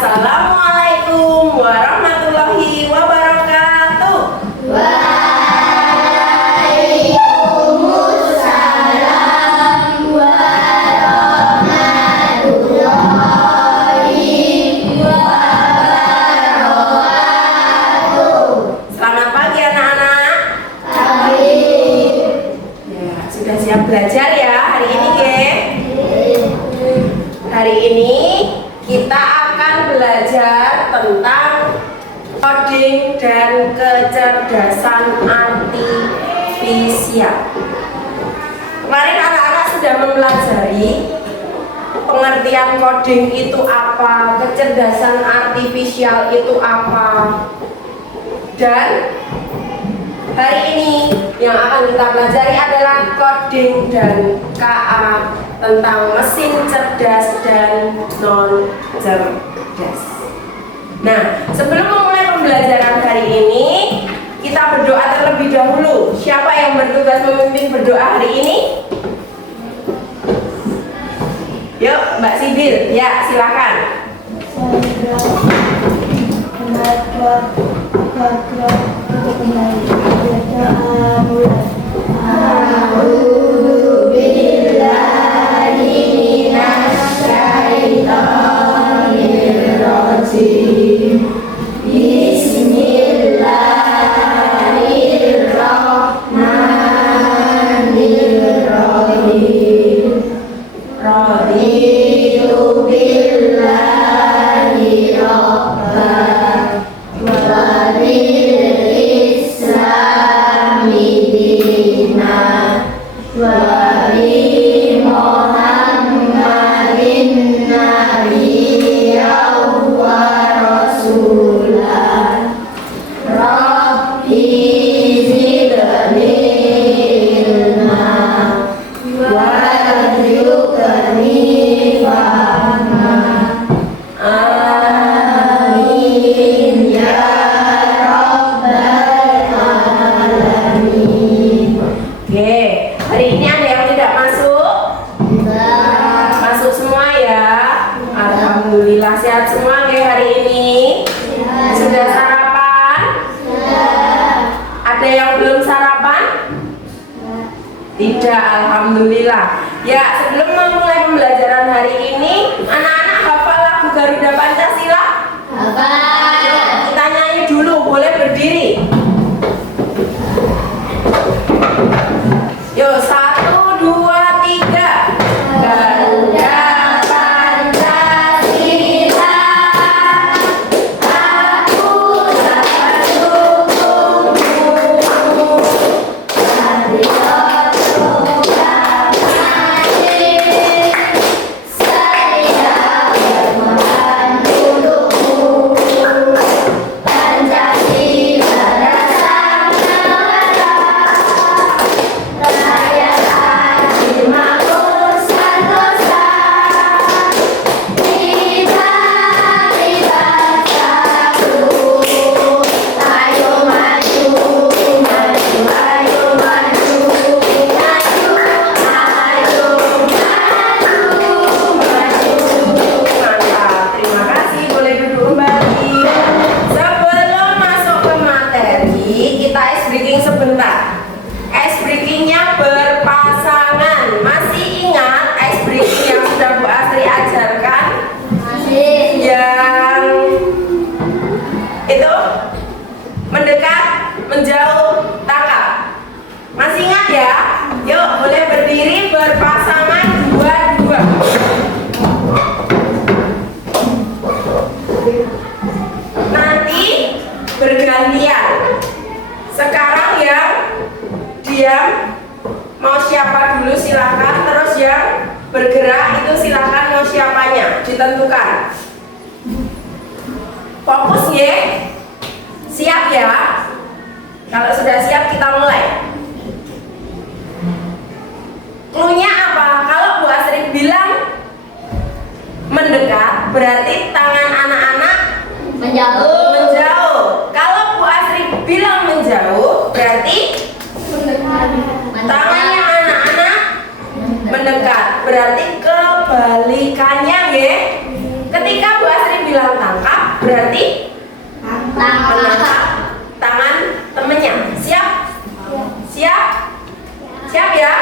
Assalamualaikum warahmatullahi wabarakatuh. Waalaikumsalam warahmatullahi wabarakatuh. Selamat pagi anak-anak. Pagi. Ya, sudah siap belajar ya hari ini, Ge? Hari ini kita akan belajar tentang coding dan kecerdasan artifisial. Kemarin anak-anak sudah mempelajari pengertian coding itu apa, kecerdasan artifisial itu apa. Dan hari ini yang akan kita pelajari adalah coding dan KA tentang mesin cerdas dan non cerdas. Nah, sebelum memulai pembelajaran hari ini, kita berdoa terlebih dahulu. Siapa yang bertugas memimpin berdoa hari ini? Yuk, Mbak Sibil. Ya, silakan. Raditu billahi rabban wa bil islami dinan wa bi Muhammadin nabiyyan wa rasulan. Rabbi zidni ilma warzuqni fahma. Amin ya rabbal alamin. Oke, hari ini ada yang tidak masuk? Masuk semua ya. Alhamdulillah sehat semua ya hari ini. Sudah sarapan? Ada yang belum sarapan? Tidak, alhamdulillah. Ya, sebelum memulai pembelajaran hari ini, anak-anak hafal lagu Garuda Pancasila? Kita nyanyi dulu, boleh berdiri. Yuk, 1, 2, 3. Garuda Pancasila, aku dapat dukungmu. Patriot bukan mati, saya bermohon untukmu. Pancasila dasar negara, rakyat adil makmur sentosa. Kita bersatu, ayo maju, maju, ayo maju, maju, ayo maju, maju. Mantap, terima kasih. Boleh duduk kembali. Sebelum masuk ke materi, kita ice breaking sebentar. Ice breakingnya berpasangan. Masih ingat ice breaking yang sudah Bu Astri ajarkan? Yang itu mendekat, menjauh, tangkap. Masih ingat ya? Yuk, boleh berdiri berpasangan dua-dua. Nanti bergantian. Sekarang yang diam mau siapa dulu silakan, terus yang bergerak itu silakan mau siapanya ditentukan. Fokus ya. Siap ya? Kalau sudah siap kita mulai. Cluenya apa? Kalau Bu Astri bilang mendekat, berarti tangan anak-anak menjauh. Kalau Bu Astri bilang menjauh, berarti tangannya anak-anak mendekat. Berarti kebalikannya ya. Ketika Bu Astri bilang tangan, berarti menangkap tangan temennya. Siap? Siap? Siap ya?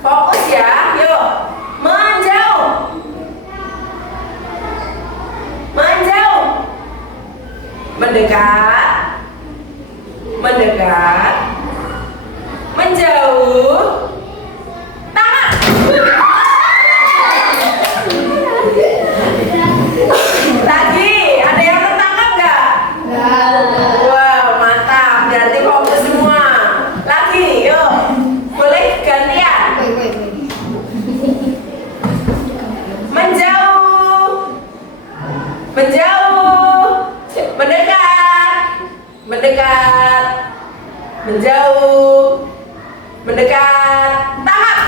Fokus ya. Yuk. Menjauh. Menjauh. Mendekat. Mendekat. Menjauh. Tangan. Lagi, ada yang tertangkap nggak? Wow, mantap. Berarti fokus semua. Lagi, yuk. Boleh gantian. Menjauh. Menjauh. Mendekat. Mendekat. Menjauh. Mendekat. Tangkap.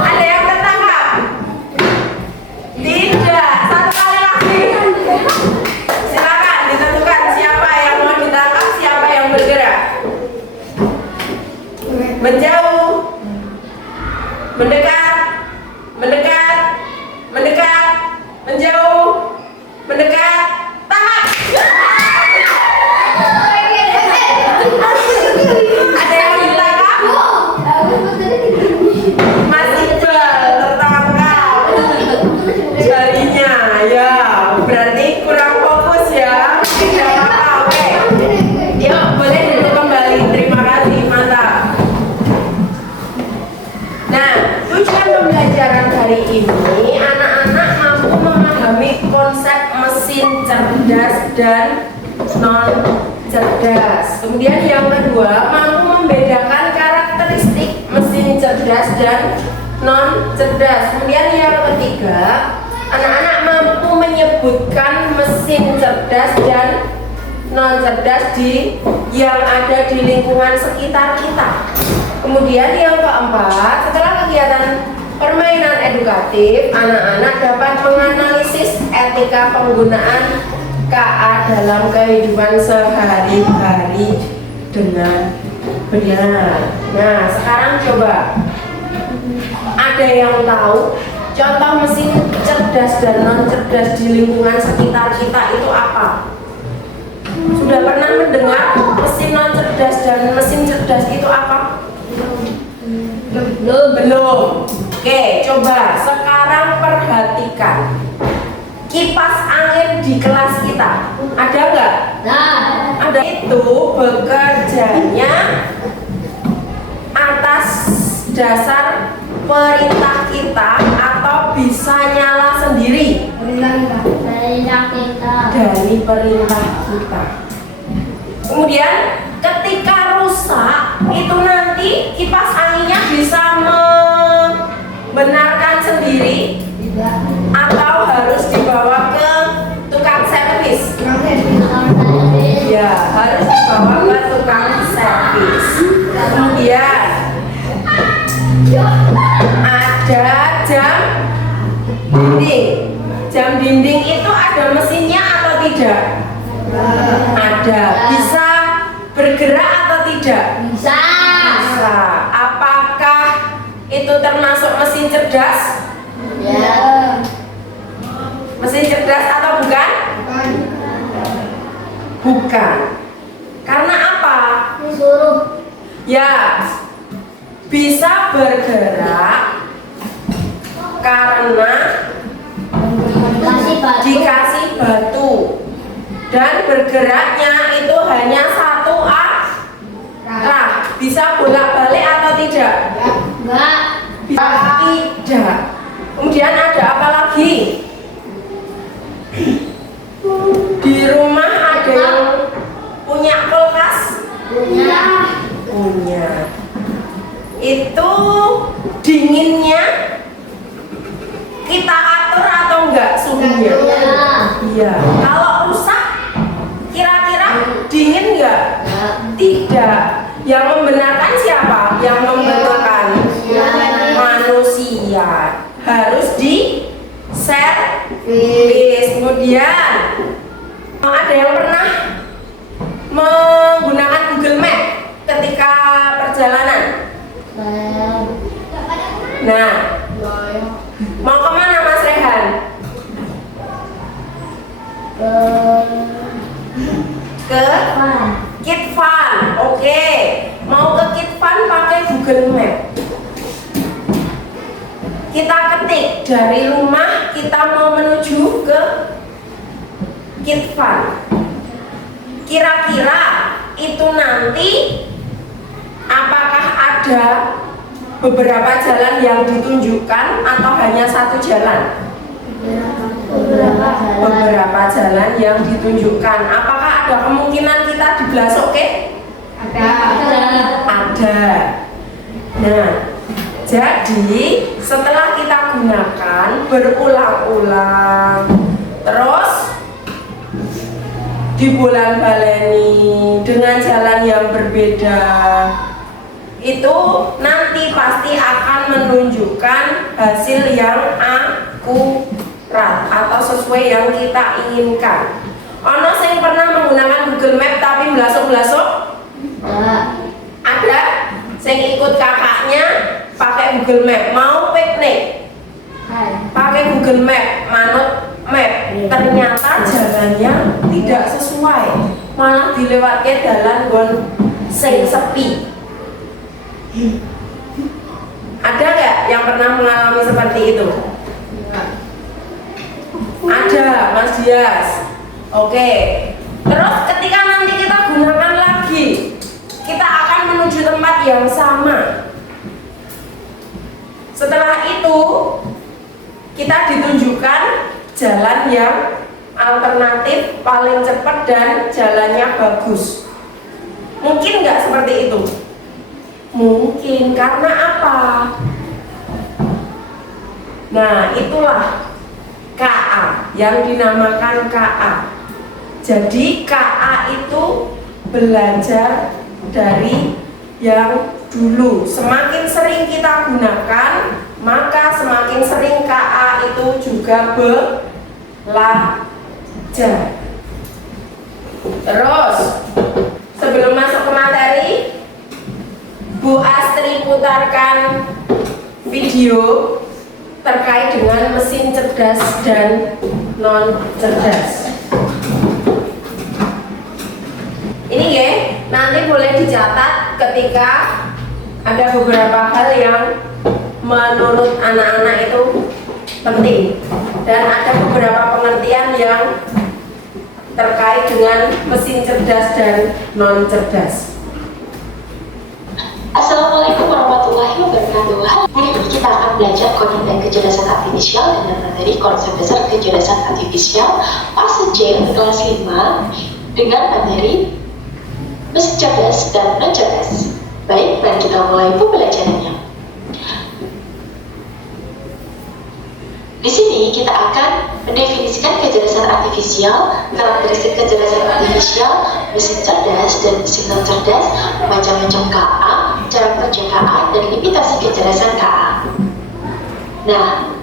Ada yang tertangkap? Tidak. Satu kali lagi. Silakan ditentukan siapa yang mau ditangkap, siapa yang bergerak. Menjauh. Mendekat. Mendekat. Mendekat. Menjauh. Mendekat. Tangkap. Ada yang ditangkap? Mas Iqbal tertangkap jarinya. Ya, berarti kurang fokus ya. Tidak apa-apa, oke. Yuk, boleh duduk kembali. Terima kasih, mantap. Nah, tujuan pembelajaran hari ini anak-anak mampu memahami konsep mesin cerdas dan non cerdas. Kemudian yang kedua, mampu membedakan karakteristik mesin cerdas dan non cerdas. Kemudian yang ketiga, anak-anak mampu menyebutkan mesin cerdas dan non cerdas yang ada di lingkungan sekitar kita. Kemudian yang keempat, setelah kegiatan permainan edukatif, anak-anak dapat menganalisis etika penggunaan KA dalam kehidupan sehari-hari dengan benar. Nah, sekarang coba, ada yang tahu contoh mesin cerdas dan non cerdas di lingkungan sekitar kita itu apa? Sudah pernah mendengar mesin non cerdas dan mesin cerdas itu apa? Belum. Oke, coba sekarang perhatikan kipas angin di kelas kita. Ada nggak? Ada. Itu bekerjanya atas dasar perintah kita atau bisa nyala sendiri? Dari perintah kita. Kemudian ketika rusak itu nanti kipas anginnya bisa membenarkan sendiri atau harus dibawa ke tukang servis? Ya, harus dibawa ke tukang servis. Kemudian ada jam dinding. Jam dinding itu ada mesinnya atau tidak? Ada. Bisa bergerak atau tidak? Bisa. Bisa. Apakah itu termasuk mesin cerdas? Ya. Mesin cerdas atau bukan? Bukan. Karena apa? Disuruh. Ya, bisa bergerak karena dikasih batu dan bergeraknya itu hanya satu arah. Bisa bolak-balik atau tidak? Enggak. Bisa tidak. Kemudian ada apa lagi? Di rumah ada yang punya kulkas? Punya. Punya. Itu dinginnya kita atur atau enggak suhunya? Iya. Kalau rusak kira-kira dingin enggak? Tidak. Yang membenarkan siapa? Yang membenarkan manusia. Harus di servis. Kemudian ada yang pernah menggunakan Google Map ketika perjalanan? Nah, mau kemana Mas Rehan? Google Map. Kita ketik dari rumah kita mau menuju ke Kitvan. Kira-kira itu nanti apakah ada beberapa jalan yang ditunjukkan atau hanya satu jalan? Beberapa jalan yang ditunjukkan. Apakah ada kemungkinan kita diblasokke? Ada. Nah, jadi setelah kita gunakan berulang-ulang, terus dibolan-baleni dengan jalan yang berbeda, itu nanti pasti akan menunjukkan hasil yang akurat atau sesuai yang kita inginkan. Ono sing pernah menggunakan Google Map tapi blasok-blasok? Ada sing ikut kakaknya pakai Google Map, mau piknik pakai Google Map, manut map, ternyata jalannya tidak sesuai, malah dilewatkan jalan gon sing sepi. Ada nggak yang pernah mengalami seperti itu? Ada, Mas Dias. Oke. Terus ketika nanti kita gunakan lagi, kita akan menuju tempat yang sama. Setelah itu kita ditunjukkan jalan yang alternatif, paling cepat dan jalannya bagus. Mungkin nggak seperti itu? Mungkin, karena apa? Nah, itulah KA yang dinamakan KA. Jadi KA itu belajar dari yang dulu. Semakin sering kita gunakan, maka semakin sering KA itu juga belajar. Terus, sebelum masuk ke materi, Bu Astri putarkan video terkait dengan mesin cerdas dan non cerdas. Ini ya, nanti boleh dicatat ketika ada beberapa hal yang menurut anak-anak itu penting, dan ada beberapa pengertian yang terkait dengan mesin cerdas dan non cerdas. Assalamualaikum warahmatullahi wabarakatuh. Hari ini kita akan belajar coding dan kecerdasan artifisial dengan materi konsep dasar kecerdasan artifisial fase C kelas 5 dengan materi mesin cerdas dan non cerdas. Baik, mari kita mulai pembelajarannya. Di sini kita akan mendefinisikan kecerdasan artifisial, karakteristik kecerdasan artifisial, mesin cerdas dan mesin non cerdas, macam-macam KA, cara kerja KA, dan limitasi kecerdasan KA. Nah,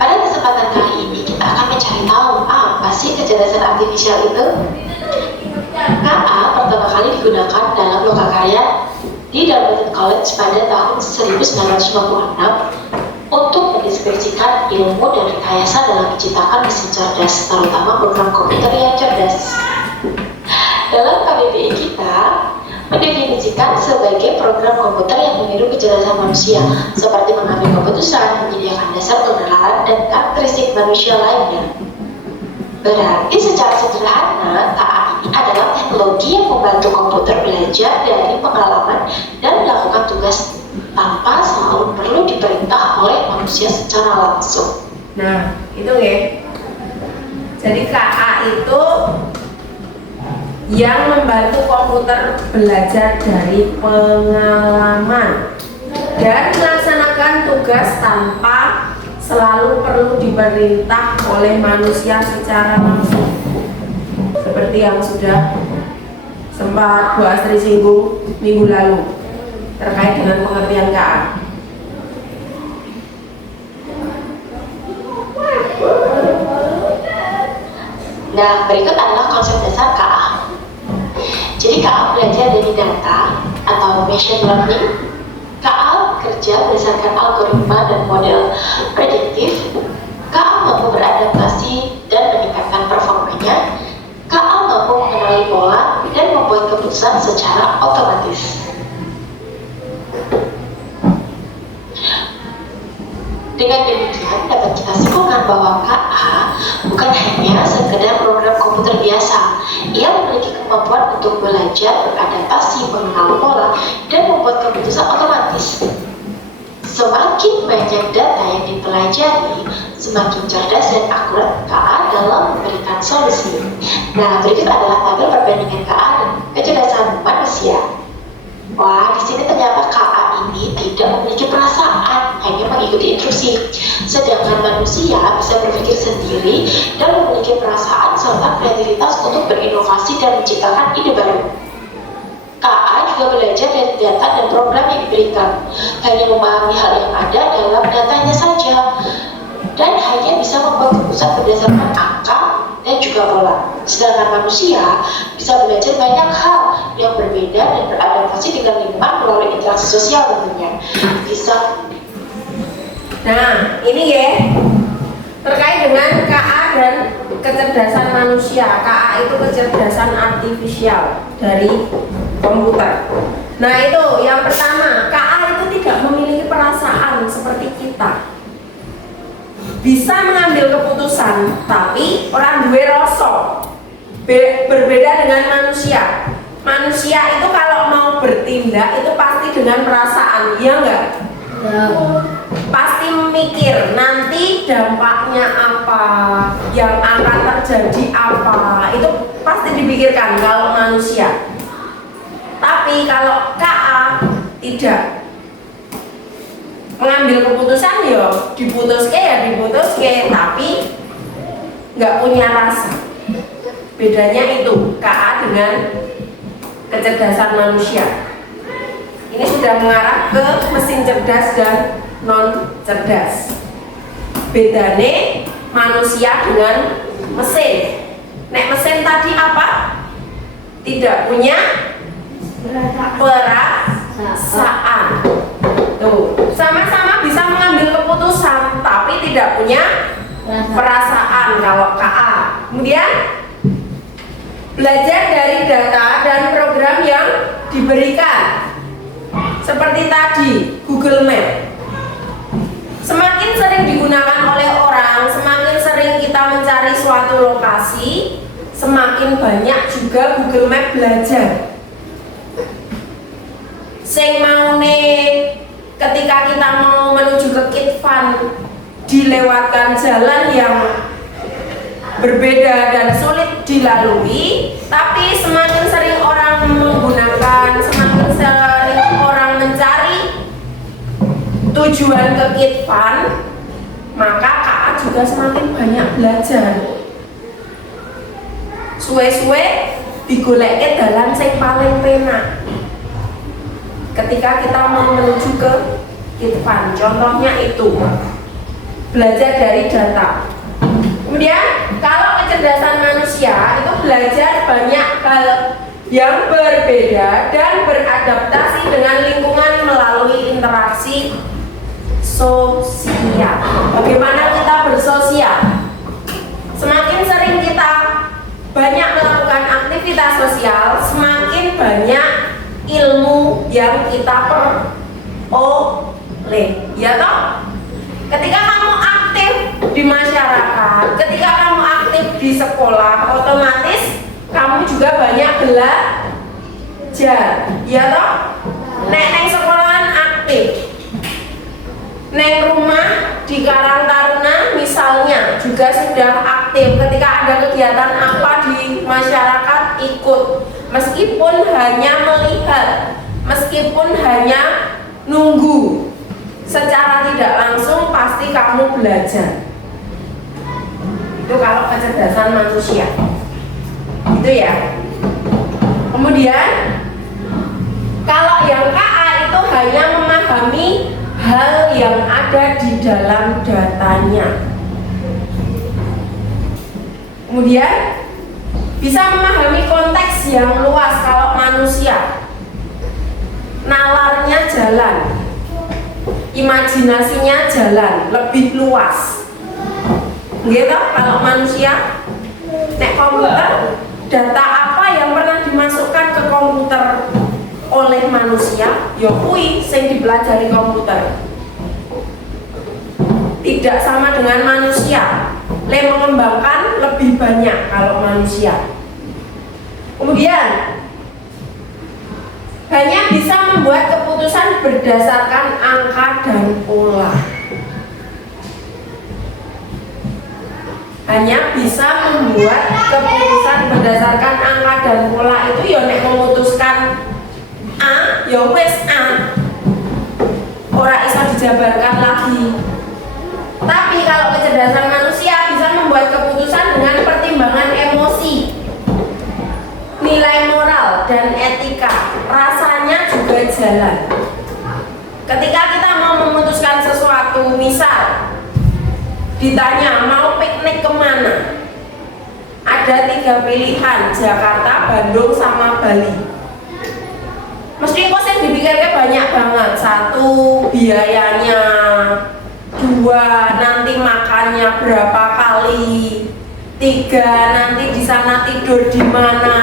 pada kesempatan kali ini kita akan mencari tahu apa sih kecerdasan artifisial itu. KA pertama kali digunakan dalam lokakarya di Dartmouth College pada tahun 1956 untuk mendeskripsikan ilmu dan rekayasa dalam menciptakan mesin cerdas, terutama program komputer yang cerdas. Dalam KBBI kita mendefinisikan sebagai program komputer yang meniru kecerdasan manusia, seperti mengambil keputusan, menyediakan dasar pengenalan, dan karakteristik manusia lainnya. Berarti secara sederhana, KA ini adalah teknologi yang membantu komputer belajar dari pengalaman dan melakukan tugas tanpa selalu perlu diperintah oleh manusia secara langsung. Nah, itu ya. Jadi KA itu yang membantu komputer belajar dari pengalaman dan melaksanakan tugas tanpa selalu perlu diperintah oleh manusia secara langsung. Seperti yang sudah sempat Bu Astri singgung minggu lalu terkait dengan pengertian KA. Nah, berikut adalah konsep dasar KA. Jadi KA belajar dari data atau machine learning. KA bekerja berdasarkan algoritma dan model prediktif. KA mampu beradaptasi dan meningkatkan performanya. KA mampu mengenali pola dan membuat keputusan secara otomatis. Dengan demikian dapat kita simpulkan bahwa KA bukan hanya sekedar program komputer biasa. Ia memiliki kemampuan untuk belajar, beradaptasi, mengenal pola, dan membuat keputusan otomatis. Semakin banyak data yang dipelajari, semakin cerdas dan akurat KA dalam memberikan solusi. Nah, berikut adalah tabel perbandingan KA dan kecerdasan manusia. Wah, di sini ternyata KA ini tidak memiliki perasaan, hanya mengikuti instruksi. Sedangkan manusia bisa berpikir sendiri dan memiliki perasaan serta kreativitas untuk berinovasi dan menciptakan ide baru. KA juga belajar dari data dan program yang diberikan, hanya memahami hal yang ada dalam datanya saja, dan hanya bisa membuat keputusan berdasarkan angka dan juga pola. Sedangkan manusia bisa belajar banyak hal yang berbeda dan beradaptasi dengan lingkungan melalui interaksi sosial tentunya. Bisa. Nah, ini ya terkait dengan KA dan kecerdasan manusia. KA itu kecerdasan artifisial dari komputer. Nah, itu yang pertama, KA itu tidak memiliki perasaan seperti kita. Bisa mengambil keputusan, tapi orang duwe rasa. Berbeda dengan manusia. Manusia itu kalau mau bertindak itu pasti dengan perasaan, iya enggak? Ya. Pasti mikir nanti dampaknya apa, yang akan terjadi apa, itu pasti dipikirkan kalau manusia. Tapi kalau KA tidak, mengambil keputusan diputuske, tapi nggak punya rasa. Bedanya itu KA dengan kecerdasan manusia. Ini sudah mengarah ke mesin cerdas dan non cerdas. Bedanya manusia dengan mesin. Nek mesin tadi apa? Tidak punya perasaan. Tuh, sama-sama bisa mengambil keputusan, tapi tidak punya perasaan kalau KA. Kemudian belajar dari data dan program yang diberikan. Seperti tadi, Google Map. Semakin sering digunakan oleh orang, semakin sering kita mencari suatu lokasi, semakin banyak juga Google Map belajar. Sing mau nih, ketika kita mau menuju ke Kitvan, dilewatkan jalan yang berbeda dan sulit dilalui, tapi semakin sering orang menggunakan, semakin sering orang mencari tujuan ke Kitvan, maka KA juga semakin banyak belajar. Suwe-suwe digoleke dalan sing paling penak. Ketika kita mau menuju ke Kitvan, contohnya itu belajar dari data. Kemudian kalau kecerdasan manusia itu belajar banyak hal yang berbeda dan beradaptasi dengan lingkungan melalui interaksi sosial. Bagaimana kita bersosial? Semakin sering kita banyak melakukan aktivitas sosial, semakin banyak ilmu yang kita peroleh, ya toh? Ketika kamu aktif di masyarakat, ketika kamu aktif di sekolah, otomatis kamu juga banyak belajar, ya toh? Neng sekolahan aktif, neng rumah di Karang Taruna misalnya juga sudah aktif. Ketika ada kegiatan apa di masyarakat ikut, meskipun hanya melihat, meskipun hanya nunggu, secara tidak langsung pasti kamu belajar. Itu kalau kecerdasan manusia, itu ya. Kemudian kalau yang KA itu hanya memahami hal yang ada di dalam datanya. Kemudian bisa memahami konteks yang luas. Kalau manusia nalarnya jalan, imajinasinya jalan, lebih luas. Gitu, kalau manusia, nek komputer, data apa yang pernah dimasukkan ke komputer oleh manusia, ya kui sing dipelajari komputer. tidak sama dengan manusia. Mengembangkan lebih banyak kalau manusia. Kemudian hanya bisa membuat keputusan berdasarkan angka dan pola. Hanya bisa membuat keputusan berdasarkan angka dan pola itu ya nek memutuskan A, ya wes A. Ora bisa dijabarkan lagi. Tapi kalau kecerdasan manusia bisa membuat keputusan dengan pertimbangan emosi, nilai moral dan etika, rasanya juga jalan. Ketika kita mau memutuskan sesuatu, misal ditanya mau piknik kemana, ada 3 pilihan, Jakarta, Bandung, sama Bali. Mesti kok yang dipikirnya banyak banget. 1, biayanya. 2, nanti makannya berapa kali. 3, nanti di sana tidur di mana.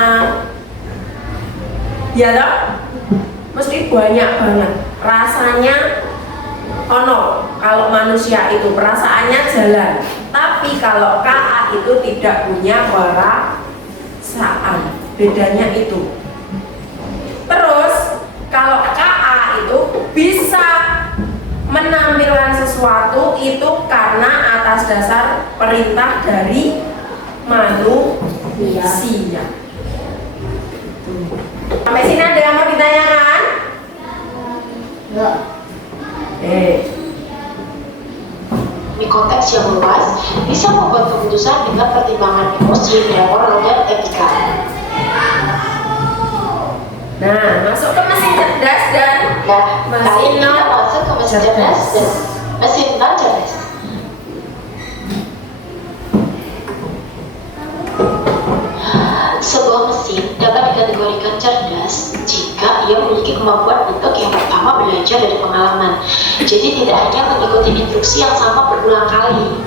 Ya toh? Mesti banyak banget. Rasanya ono kalau manusia itu perasaannya jalan. Tapi kalau KA itu tidak punya perasaan. Bedanya itu. Terus kalau KA itu bisa menampilkan sesuatu itu karena atas dasar perintah dari manusia. Sampai sini ada yang mau ditanyakan? Enggak. Di konteks yang luas, bisa membuat keputusan dengan pertimbangan emosi, nilai moral, dan etika. Nah, masuk ke mesin cerdas dan Kali ini kita masuk ke mesin cerdas dan mesin non cerdas. Sebuah mesin dapat dikategorikan cerdas jika ia memiliki kemampuan untuk yang pertama belajar dari pengalaman. Jadi tidak hanya mengikuti instruksi yang sama berulang kali.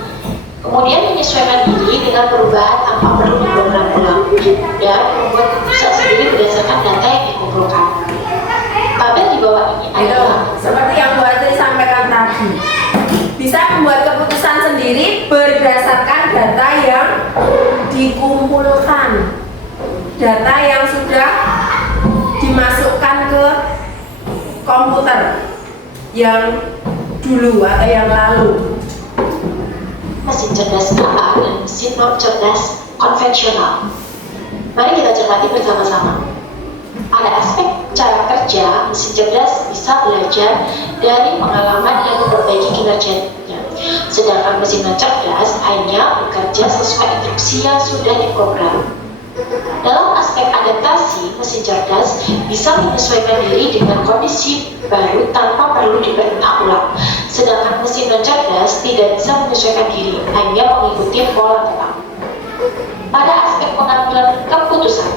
Kemudian menyesuaikan diri dengan perubahan tanpa perlu diprogram ulang dan membuat keputusan sendiri berdasarkan data yang dikumpulkan. Tabel di bawah ini adalah seperti yang Bu Astri sampaikan tadi. Bisa membuat keputusan sendiri berdasarkan data yang dikumpulkan. Data yang sudah dimasukkan ke komputer yang dulu atau yang lalu. Mesin cerdas KA dan mesin non cerdas konvensional. Mari kita cermati bersama-sama. Pada aspek cara kerja, mesin cerdas bisa belajar dari pengalaman dan memperbaiki kinerjanya. Sedangkan mesin non cerdas hanya bekerja sesuai instruksi yang sudah diprogram. Dalam aspek adaptasi, mesin cerdas bisa menyesuaikan diri dengan kondisi baru tanpa perlu diperintah ulang. Sedangkan mesin non cerdas tidak bisa menyesuaikan diri, hanya mengikuti pola tetap. Pada aspek pengambilan keputusan,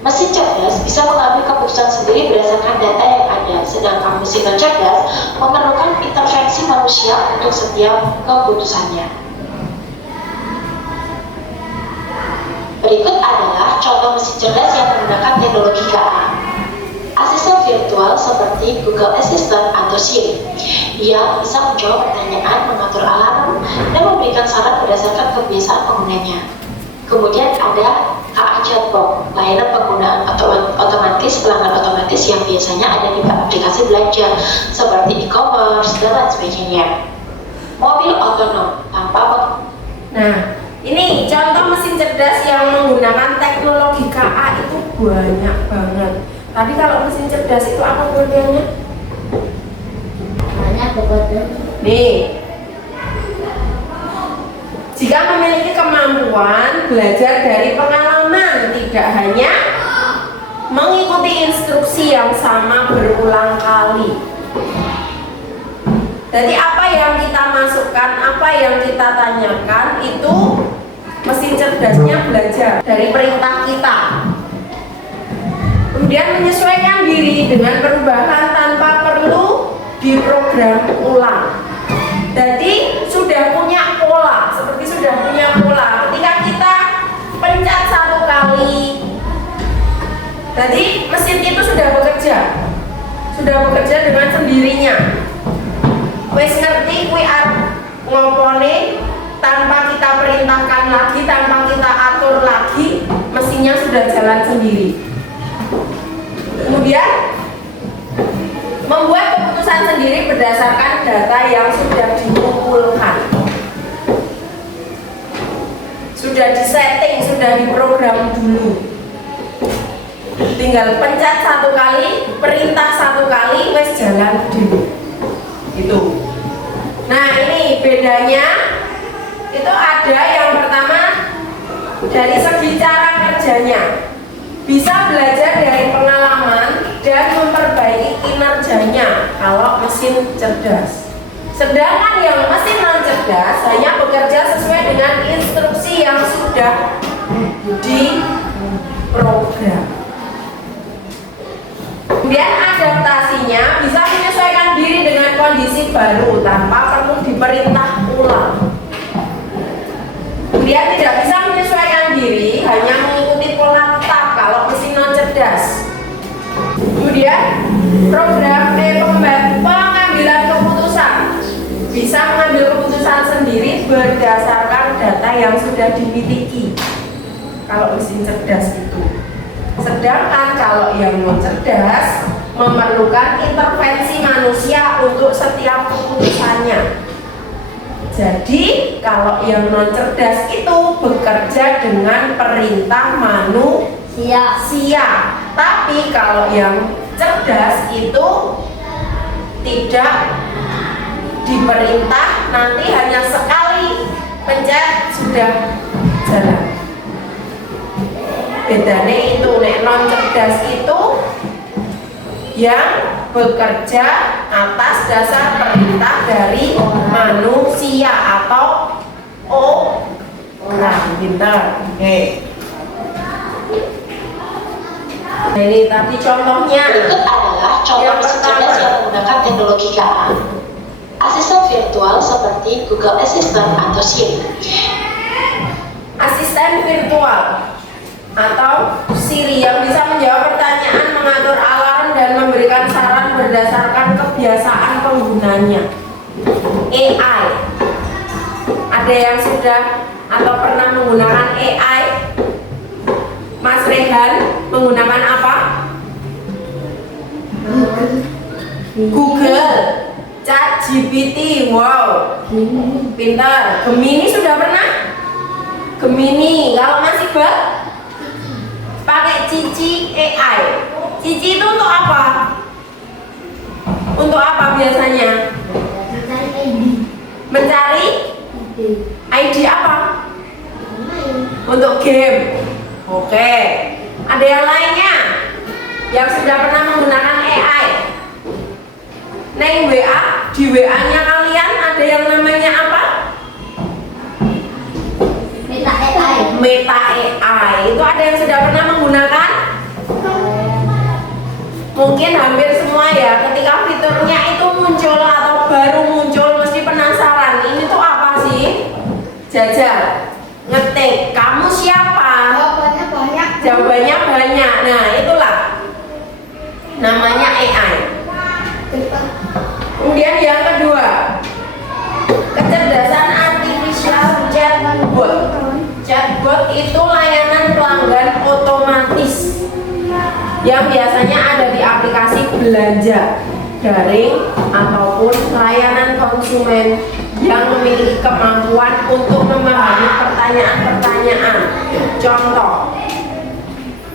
mesin cerdas bisa mengambil keputusan sendiri berdasarkan data yang ada, sedangkan mesin non cerdas memerlukan intervensi manusia untuk setiap keputusannya. Berikut adalah contoh mesin cerdas yang menggunakan teknologi KA. Asisten virtual seperti Google Assistant atau Siri yang bisa menjawab pertanyaan, mengatur alarm, dan memberikan saran berdasarkan kebiasaan penggunanya. Kemudian ada KA Chatbot, layanan penggunaan otomatis, pelanggan otomatis yang biasanya ada di aplikasi belanja seperti e-commerce dan lain sebagainya. Mobil otonom tanpa Nah, ini contoh mesin cerdas yang menggunakan teknologi KA itu banyak banget. Tapi kalau mesin cerdas itu apa pengertiannya? Banyak pokoknya. Nih, jika memiliki kemampuan belajar dari pengalaman, tidak hanya mengikuti instruksi yang sama berulang kali. Jadi apa yang kita masukkan, apa yang kita tanyakan itu mesin cerdasnya belajar dari perintah kita. Kemudian menyesuaikan diri dengan perubahan tanpa perlu diprogram ulang. Jadi sudah punya pola, seperti sudah punya pola. Ketika kita pencet 1 kali, jadi mesin itu sudah bekerja dengan sendirinya. Wes ngerti kui ngopone tanpa kita perintahkan lagi, tanpa kita atur lagi, mesinnya sudah jalan sendiri. Kemudian membuat keputusan sendiri berdasarkan data yang sudah dikumpulkan, sudah disetting, sudah diprogram dulu. Tinggal pencet satu kali, perintah satu kali, wes jalan dulu. Itu. Nah, ini bedanya. Itu ada yang pertama dari segi cara kerjanya, bisa belajar dari pengalaman dan memperbaiki kinerjanya kalau mesin cerdas. Sedangkan yang mesin non cerdas hanya bekerja sesuai dengan instruksi yang sudah diprogram. Kemudian adaptasinya bisa menyesuaikan diri dengan kondisi baru tanpa perlu diperintah ulang. Kemudian tidak bisa menyesuaikan diri, hanya mengikuti pola tetap kalau mesin non cerdas. Kemudian program pengambilan keputusan, bisa mengambil keputusan sendiri berdasarkan data yang sudah dimiliki kalau mesin cerdas itu. Sedangkan kalau yang non cerdas memerlukan intervensi manusia untuk setiap keputusannya. Jadi kalau yang non cerdas itu bekerja dengan perintah manusia. Tapi kalau yang cerdas itu tidak diperintah, nanti hanya sekali pencet sudah jalan. Bedanya itu, nek non cerdas itu yang bekerja atas dasar perintah dari manusia atau orang. Pintar. Oke. Nah, ini tadi contohnya. Berikut adalah contoh mesin cerdas yang menggunakan teknologi KA. Asisten virtual seperti Google Assistant atau Siri. Asisten virtual atau Siri yang bisa menjawab pertanyaan, mengatur alarm, dan memberikan saran berdasarkan kebiasaan penggunanya. AI. Ada yang sudah atau pernah menggunakan AI? Mas Rehan menggunakan apa? Google, ChatGPT. Wow, pintar. Gemini sudah pernah? Gemini. Kalau masih pakai Cici AI. Cici itu untuk apa? Untuk apa biasanya? Mencari ID apa? Untuk game. Oke. Ada yang lainnya yang sudah pernah menggunakan AI? Neng WA, di WA-nya kalian ada yang namanya apa? Meta AI. Itu ada yang sudah pernah menggunakan? Mungkin hampir semua ya. Ketika fiturnya itu muncul atau baru muncul mesti penasaran. Ini tuh apa sih? Jajal, ngetik. Kamu siapa? Jawabannya banyak. Nah, itulah namanya AI. Kemudian yang kedua, kecerdasan artificial chatbot. Chatbot itu layanan pelanggan otomatis yang biasanya ada di aplikasi belanja daring ataupun layanan konsumen yang memiliki kemampuan untuk memahami pertanyaan-pertanyaan. Contoh,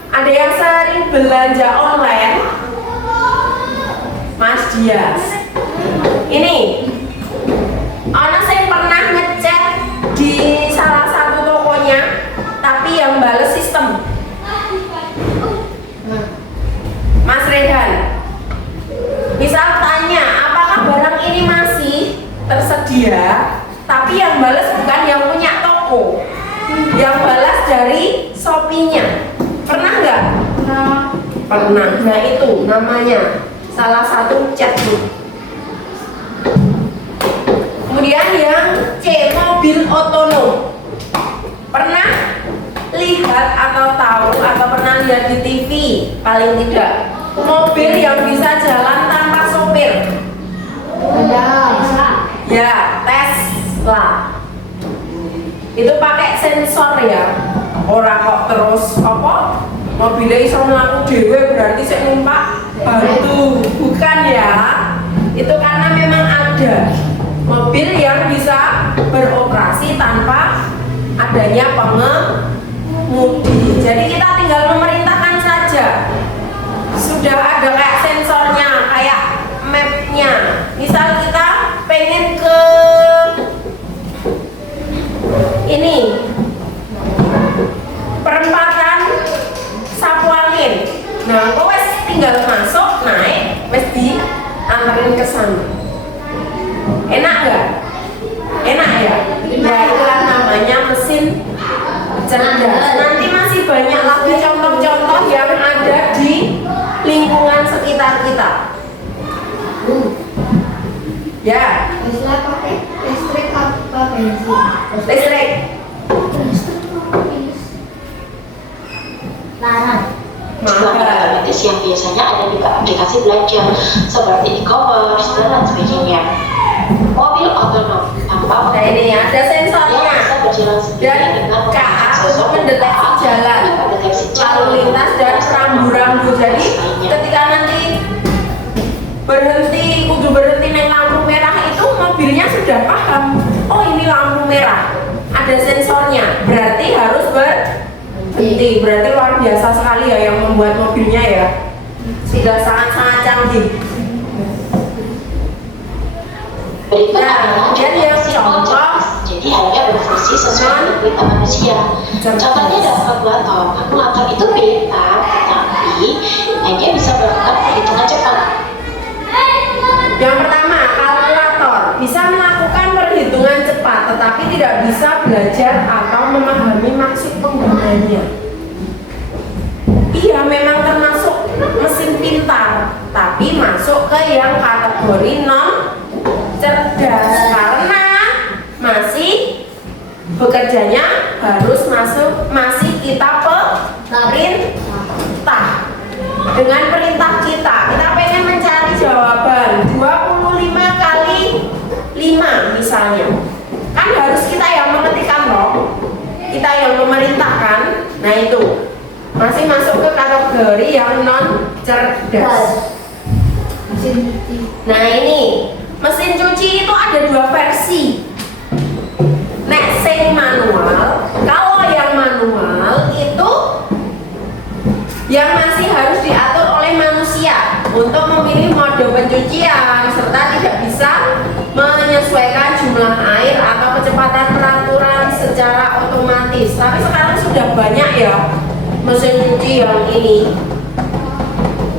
ada yang sering belanja online? Mas Dias. Ini orang saya pernah ngecek di salah satu tokonya, tapi yang bales sistem. Mas Rehan, misal tanya apakah barang ini masih tersedia, tapi yang bales bukan yang punya toko, yang balas dari Shopee-nya. Pernah nggak? Pernah. Nah, itu namanya salah satu chatbot. Kemudian yang C, mobil otonom. Pernah lihat atau tahu atau pernah lihat di TV? Paling tidak, mobil yang bisa jalan tanpa sopir. Ya, Tesla. itu pakai sensor ya. Orang kok terus apa? Mobilnya iso mlaku dhewe berarti sik numpak bantu. Bukan ya. Itu karena memang ada mobil yang bisa beroperasi tanpa adanya pengemudi. Jadi kita tinggal memerintahkan saja. Sudah ada kayak sensornya, kayak mapnya. Misal kita pengen ke ini perempatan Sapu Angin. Nah, kok wes tinggal masuk, naik, wes diantarin ke sana. Enak gak? Enak ya? Ya itulah namanya mesin cerdas. Nanti masih banyak lagi contoh-contoh yang ada di lingkungan sekitar kita. Ya, Bisa pakai listrik apa bensin? listrik. Larang. Juga otomatis yang biasanya ada di aplikasi belanja seperti e-commerce dan lain sebagainya. Mobil otonom tanpa Nah ini ada yang sensornya bisa berjalan sendiri dan dengan KA sensor untuk mendeteksi jalan, mendeteksi lalu lintas dan rambu-rambu. Jadi ketika nanti kudu berhenti naik lampu merah itu mobilnya sudah paham. Oh ini lampu merah, ada sensornya, berarti harus berhenti. Berarti luar biasa sekali ya yang membuat mobilnya ya, sudah sangat-sangat canggih. Berikut Nah, adalah kemudian yang contoh jadi hanya berfungsi sesuai dengan perintah manusia. Contohnya ada kalkulator. Kalkulator itu pintar, tapi hanya bisa melakukan perhitungan cepat. Yang pertama, kalkulator bisa melakukan perhitungan cepat, tetapi tidak bisa belajar atau memahami maksud penggunanya. Iya, memang termasuk mesin pintar, tapi masuk ke yang kategori non cerdas karena masih bekerjanya harus masih kita perintah. Dengan perintah kita pengen mencari jawaban 25 kali 5 misalnya, kan harus kita yang mengetikkan loh, kita yang memerintahkan. Nah itu masih masuk ke kategori yang non cerdas. Nah ini mesin cuci itu ada 2 versi. Nek sing manual, kalau yang manual itu yang masih harus diatur oleh manusia untuk memilih mode pencucian serta tidak bisa menyesuaikan jumlah air atau kecepatan peraturan secara otomatis. Tapi sekarang sudah banyak ya mesin cuci yang ini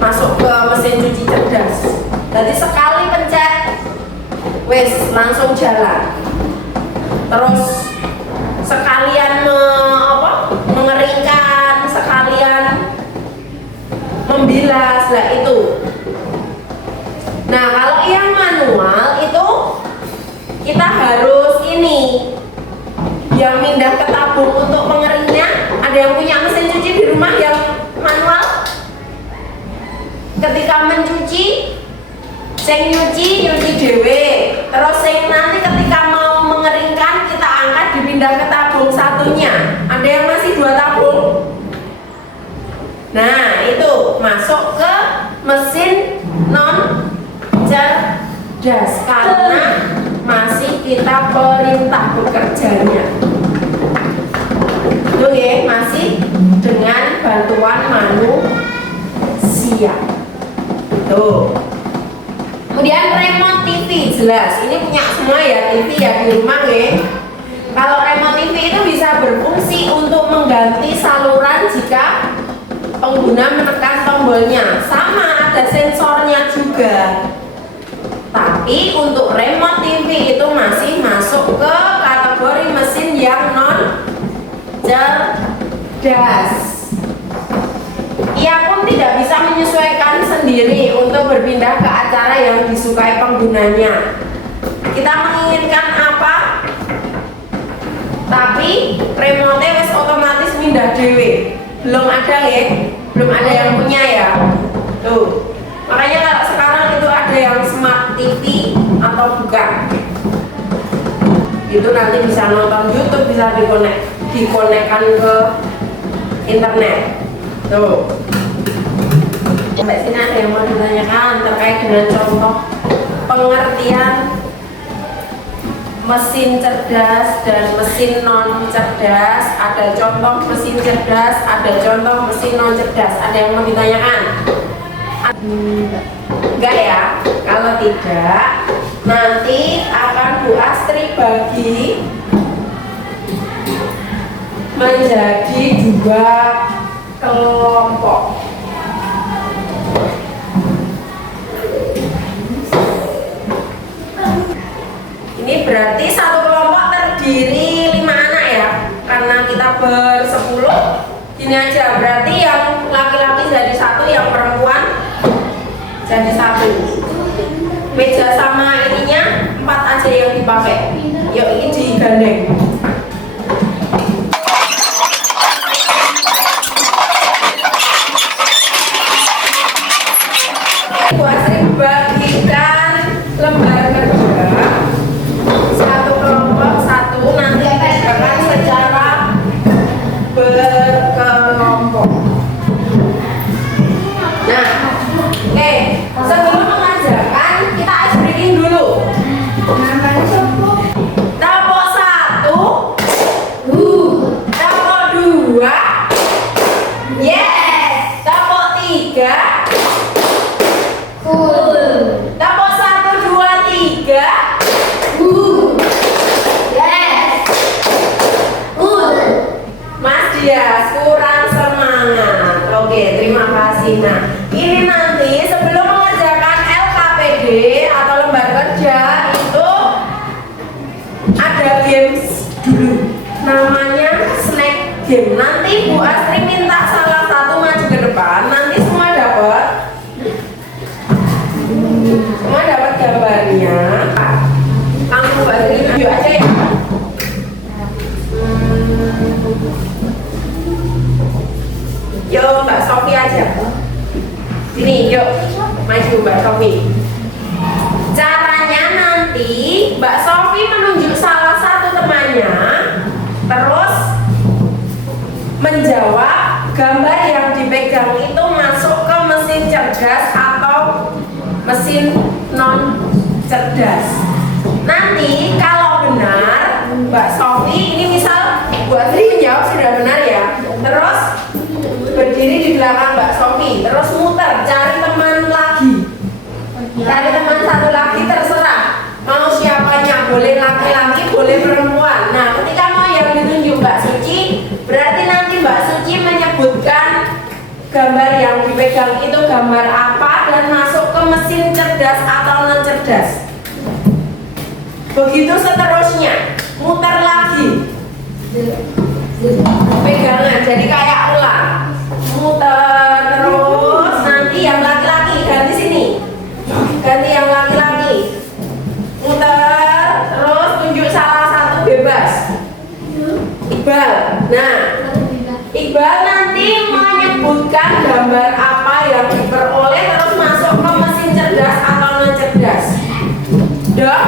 masuk ke mesin cuci cerdas. Jadi sekali pencet wes langsung jalan. Terus sekalian mengeringkan, sekalian membilas lah itu. Nah kalau yang manual itu kita harus ini yang pindah ke tabung untuk mengeringnya. Ada yang punya mesin cuci di rumah yang manual? Ketika mencuci sing nyuci dhewe, terus sing nanti ketika mau mengeringkan kita angkat dipindah ke tabung satunya. Ada yang masih 2 tabung? Nah itu masuk ke mesin non cerdas karena masih kita perintah bekerjanya. Itu ya, masih dengan bantuan manusia. Tuh. Kemudian remote TV jelas, ini punya semua ya TV ya di rumah ya. Kalau remote TV itu bisa berfungsi untuk mengganti saluran jika pengguna menekan tombolnya. Sama ada sensornya juga. Tapi untuk remote TV itu masih masuk ke kategori mesin yang non cerdas. Ia pun tidak bisa menyesuaikan sendiri untuk berpindah ke acara yang disukai penggunanya. Kita menginginkan apa? Tapi remote wis otomatis pindah dewe. Belum ada ya, belum ada yang punya ya. Tuh. Makanya kalau sekarang itu ada yang smart TV atau bukan. Itu nanti bisa nonton YouTube, bisa dikonekkan ke internet. Tuh. Sampai sini ada yang mau ditanyakan terkait dengan contoh pengertian mesin cerdas dan mesin non cerdas. Ada contoh mesin cerdas, ada contoh mesin non cerdas. Ada yang mau ditanyakan? Enggak ya? Kalau tidak, nanti akan Bu Astri bagi menjadi 2 kelompok. Ini berarti satu kelompok terdiri 5 anak ya, karena kita ber-10. Gini aja, berarti yang laki-laki jadi 1, yang perempuan jadi 1. Meja sama ininya 4 aja yang dipakai. Yuk, ini digandeng. Bu Astri bagikan lembar kedua, satu kelompok 1, nanti dikerjakan secara berkelompok. Nah, oke, sebelum mengajarkan kita ice breaking dulu. Tapok 1, tapok 2, yes, tapok 3, tapok 1, 2, 3, yes, Mas Dias kurang semangat. Oke, terima kasih. Nah, ini nanti sebelum mengerjakan LKPD atau lembar kerja itu ada games dulu, namanya snack game. Nanti Bu Astri minta salah satu maju ke depan, nanti semua dapat gambarnya. Langsung Bu Astri tunjuk aja ya. Yuk Mbak Sofi aja. Sini yuk, maju Mbak Sofi. Caranya nanti Mbak Sofi menunjuk salah satu temannya, terus menjawab gambar yang dipegang itu masuk ke mesin cerdas atau mesin non cerdas. Nanti kalau benar Mbak Sofi, ini misal Bu Astri menjawab sudah benar ya, terus berdiri di belakang Mbak Sofi, terus muter, cari teman lagi, cari teman satu lagi, terserah mau siapanya, boleh laki-laki, boleh perempuan. Nah, ketika mau yang ditunjuk Mbak Suci, berarti nanti Mbak Suci menyebutkan gambar yang dipegang itu gambar apa dan masuk ke mesin cerdas atau non cerdas. Begitu seterusnya, muter lagi, pegangan, jadi kayak ular. Muter terus, nanti yang laki-laki ganti sini, ganti yang laki-laki, muter terus, tunjuk salah satu bebas. Iqbal. Nah, Iqbal nanti menyebutkan gambar apa yang diperoleh terus masuk ke mesin cerdas atau non cerdas. Udah?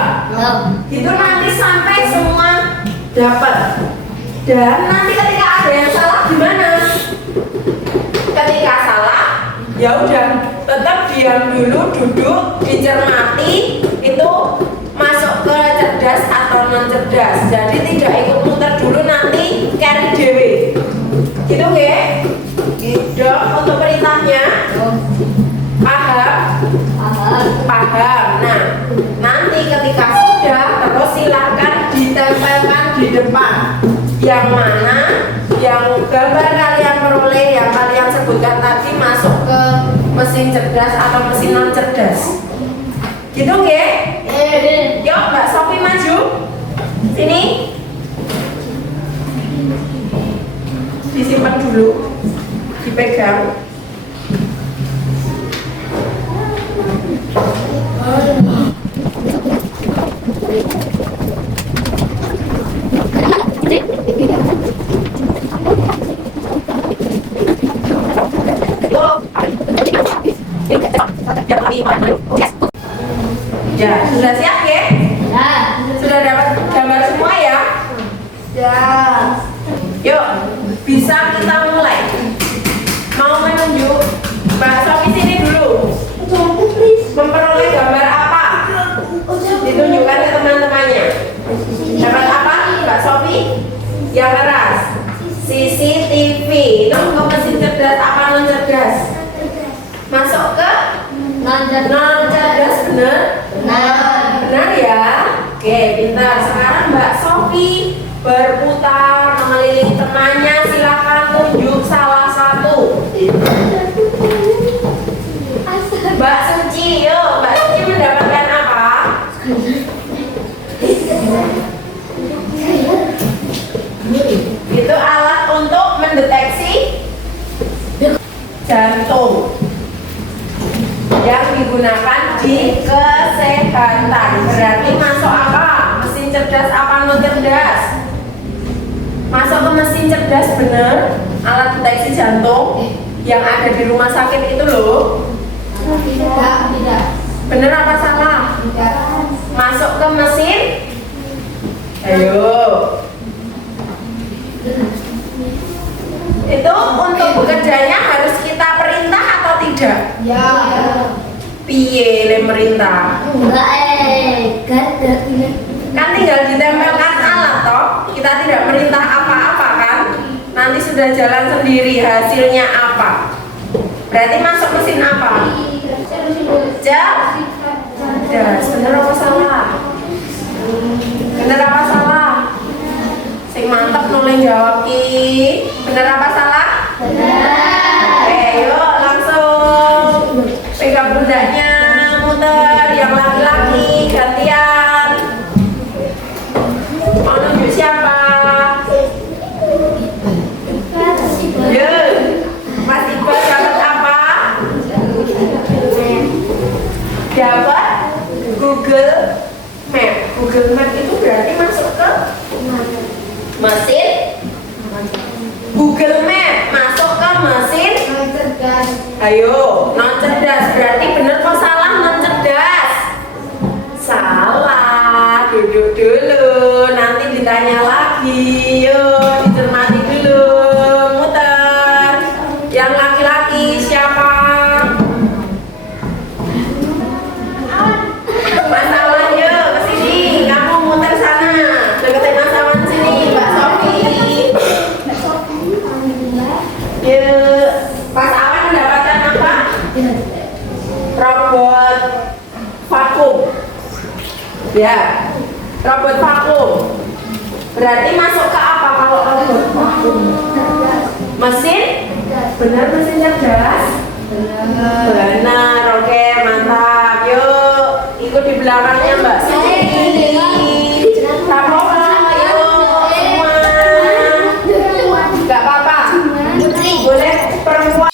Itu nanti sampai semua dapat. Dan nanti ketika ada yang salah gimana? Ketika salah, ya udah tetap diam dulu, duduk, dicermati, itu masuk ke cerdas atau non cerdas. Jadi tidak ikut muter dulu, nanti cari dewe. Gitu nggih? Gitu. Untuk perintahnya paham? Paham. Nah, nanti ketika sudah, terus silakan ditempelkan di depan. Yang mana yang gambar kalian peroleh, yang kalian sebutkan tadi masuk ke mesin cerdas atau mesin non cerdas. Gitu nggih? Yuk Mbak Sofi maju. Sini. Disimpan dulu. Dipegang. Ya, sudah siap ya? Sudah dapat gambar semua Ya. Yuk, bisa kita mulai. Mau menunjuk Mbak Sofi sini dulu. Memperoleh gambar apa? Ditunjukkan ke teman-temannya. Dapat apa Mbak Sofi? Yang keras. CCTV. Itu ke mesin cerdas apa non cerdas? Masuk ke non cerdas, benar? Benar ya? Oke, pintar. Sekarang Mbak Sofi berputar mengelilingi temannya. Silakan tunjuk salah satu. Mbak Suci, yuk. Mbak Suci mendapatkan apa? Itu alat untuk mendeteksi jantung yang digunakan di kesehatan. Berarti masuk apa? Mesin cerdas apa non cerdas? Masuk ke mesin cerdas, bener. Alat deteksi jantung yang ada di rumah sakit itu loh. Tidak. Bener apa salah? Tidak. Masuk ke mesin. Ayo. Itu untuk bekerjanya harus kita perintah atau tidak? Ya. Piye le merintah? Kan tinggal ditempelkan alat toh. Kita tidak merintah apa-apa kan? Nanti sudah jalan sendiri, hasilnya apa? Berarti masuk mesin apa? Cerdas. Bener apa salah? Bener apa salah? Sing mantep noleng jawab ki. Bener apa salah? Oke, yuk langsung pegang pundaknya, muter. Yang laki-laki gantian. Mau nunjuk siapa? Yuk, Mas Iqbal dapat apa? Dapat Google Map. Google Map itu berarti masuk ke mesin. Google Map masuk ke mesin. Ayo, non cerdas. Berarti bener kok salah non cerdas? Salah. Duduk dulu. Nanti ditanya lagi. Yuk, dicermati dulu. Muter. Yang laki-laki siapa? Mas Awan, yuk ke sini. Kamu muter sana. Deketin Mas Awan sini, Mbak Sofi. Yuk. Mas Awan mendapatkan apa? Robot vakum. Ya, robot vakum. Berarti masuk ke apa kalau robot vakum? Mesin? Benar mesin cerdas? Benar, oke, mantap. Yuk, ikut di belakangnya Mbak Siti. Sama yuk semua. Gak apa-apa. Boleh perempuan.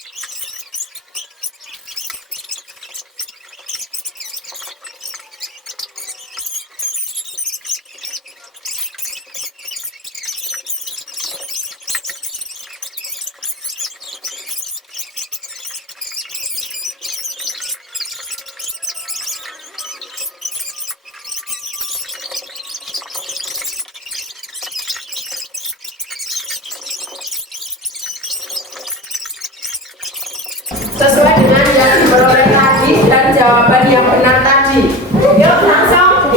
Sesuai dengan yang diperoleh tadi dan jawaban yang benar tadi. Yuk langsung.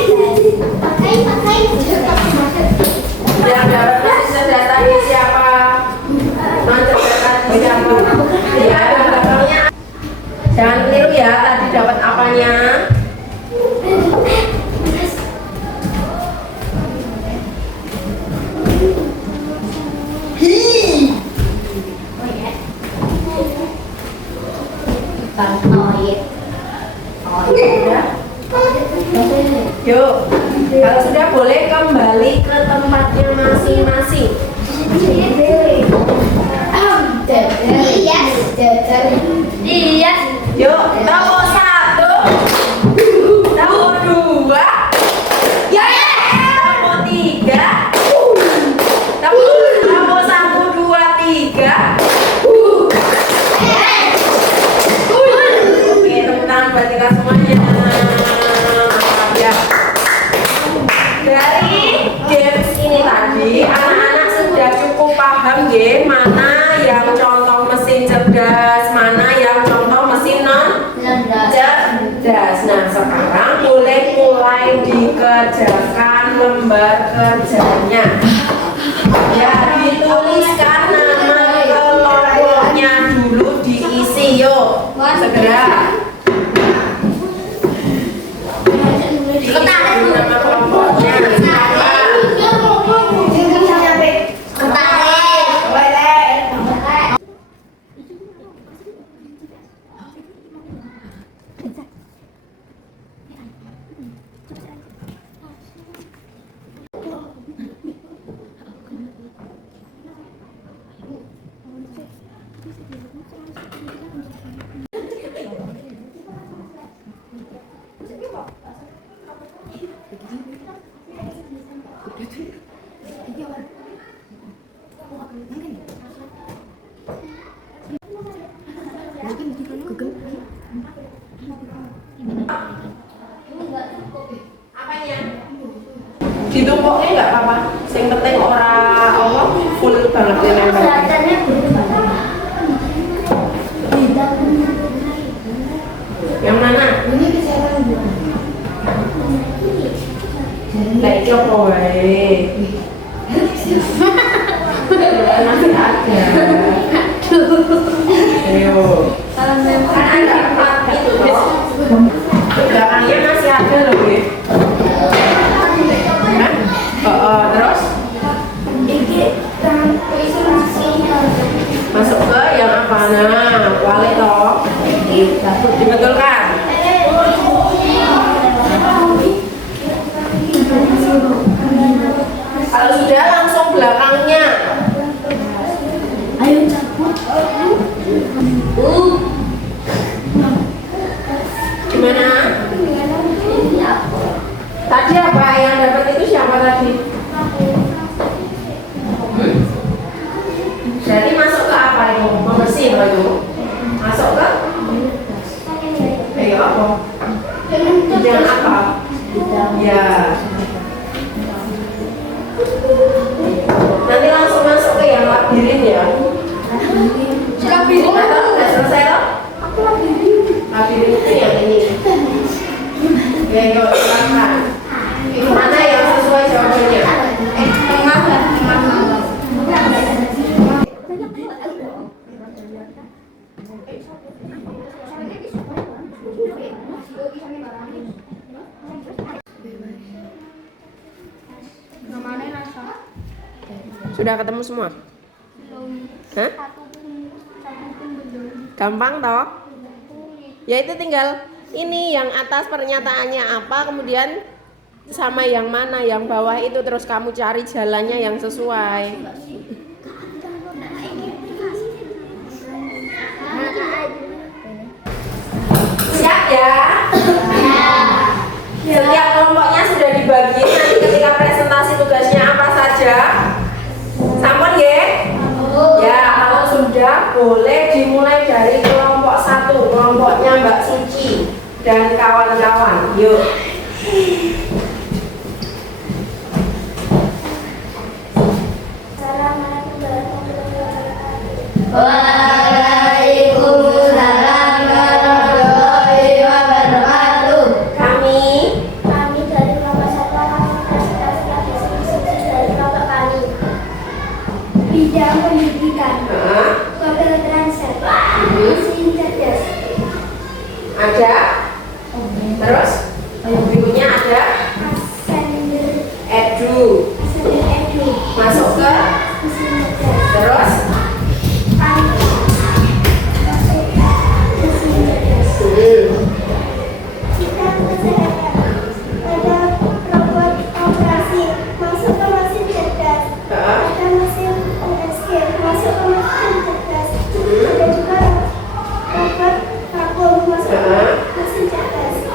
Yang dapat mesin cerdas tadi siapa? Non cerdas tadi siapa? Iya, ada belakangnya. Jangan keliru ya, tadi dapat apanya? Yuk, kalau sudah boleh kembali ke tempatnya masing-masing. Yuk, nomor 1, nomor 2, nomor 3, nomor 1, 2, 3. Oke, tepuk tangan buat kita semuanya. Ya. Dari games ini tadi, anak-anak mengerjakan lembar kerjanya. Ya, dituliskan nama kelompoknya dulu diisi, yuk segera. Nama kelompoknya siapa? Apanya? Ditumpuknya nggak apa-apa. Yang penting orang full banget ya nempel. Yang mana? Lah iki apa wae? Masih ada. Ayo. Kan ada 4 itu toh. Belakangnya masih ada loh, Bu. Terus masuk ke yang apa? Nah, wale toh. Dibetulkan. Kalau sudah langsung belakangnya. Ayo cabut. Gimana? Tadi apa yang dapat itu siapa tadi? Jadi masuk ke apa itu? Membersih apa itu? Masuk ke? Ayo apa? Bidang apa? Ya. Nanti langsung masuk ke yang labirin ya. Labirin atau udah selesai toh? Labirin itu yang ini. Ya, yuk silakan. Mana yang sesuai jawabannya? Tengah. Sudah ketemu semua? Hah? Gampang toh? Ya itu tinggal ini yang atas pernyataannya apa, kemudian sama yang mana, yang bawah itu terus kamu cari jalannya yang sesuai. Siap ya? Setiap kelompoknya sudah dibagi. Nanti ketika presentasi tugasnya apa saja? Sampun ya? Ya, kalau sudah boleh dimulai dari kelompok 1, kelompoknya Mbak Suci dan kawan-kawan. Yuk. Waalaikumsalam warahmatullahi wabarakatuh. Kami dari kelompok 1 akan mempresentasikan visi dari kelompok kami. Bidang pendidikan, keterampilan mesin cerdas. ada. Terus berikutnya ada edu. Masuk ke terus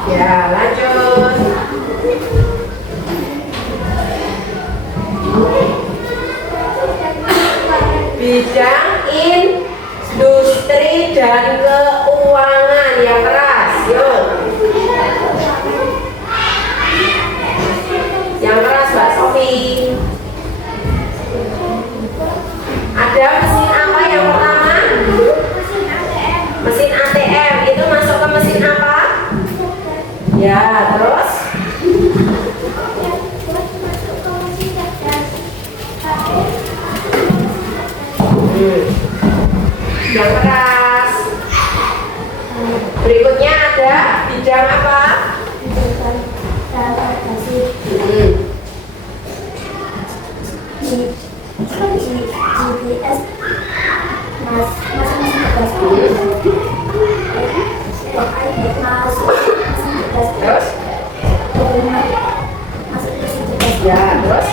ya lanjut. Bidang industri dan keuangan yang keras, yuk. Yang keras Mbak Sofi. Ada mesin apa yang pertama? Mesin ATM. Itu masuk ke mesin apa? Ya, terus Yang keras. Berikutnya ada bidang apa? bidang transportasi. GPS masing-masing tugas. Terus? Masing-masing tugas. Ya, terus?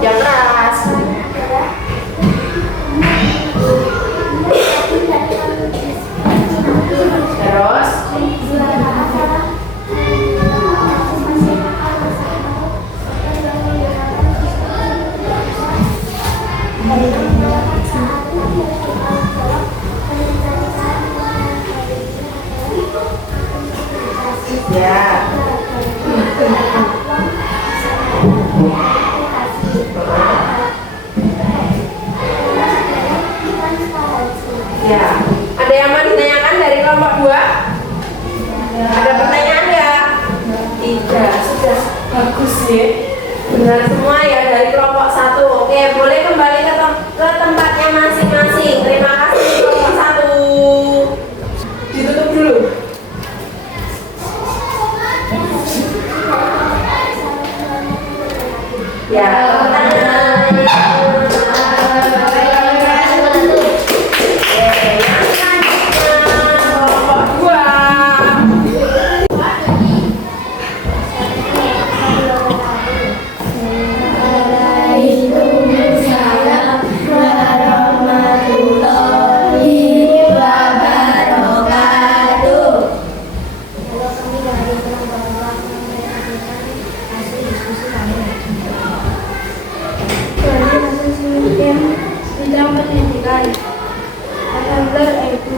Yang keras. Terus? Ya. Ya. Ada yang mau ditanyakan dari kelompok 2? Ada pertanyaan ya? Tidak, sudah bagus ya. Benar semua ya dari kelompok 1. Oke, boleh kembali ke tempatnya masing-masing. Terima kasih kelompok 1. Ditutup dulu. Ya, bidang pendidikan, assembler itu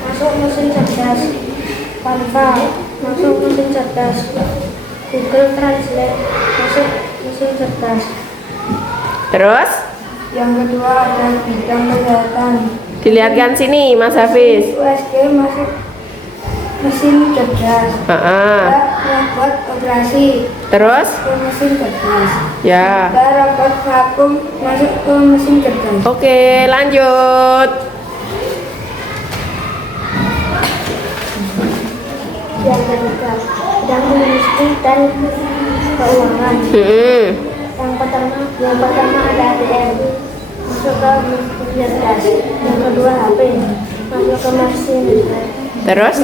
masuk mesin cerdas, Canva masuk mesin cerdas, Google Translate masuk mesin cerdas. terus Yang kedua ada bidang kesehatan, dilihatkan sini Mas Hafiz. USG masuk mesin cerdas, robot operasi Terus? ke mesin cerdas, Ya. robot vakum masuk ke mesin cerdas. Oke, lanjut. Yang ketiga bidang logistik dan keuangan. Yang pertama ada ATM masuk ke mesin cerdas. Yang kedua HP masuk ke mesin Terus?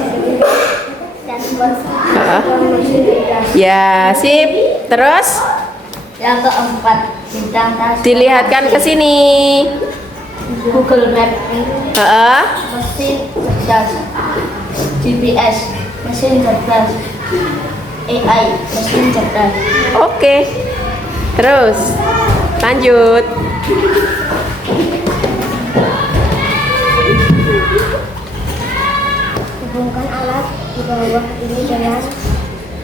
dashboard Heeh. ke mesin cerdas. Ya, sip. Terus Yang keempat bidang transportasi. dilihatkan ke sini. Google Map Heeh. mesin cerdas, GPS mesin cerdas, AI mesin cerdas. Oke. Terus lanjut. Hubungkan alat di bawah ini dengan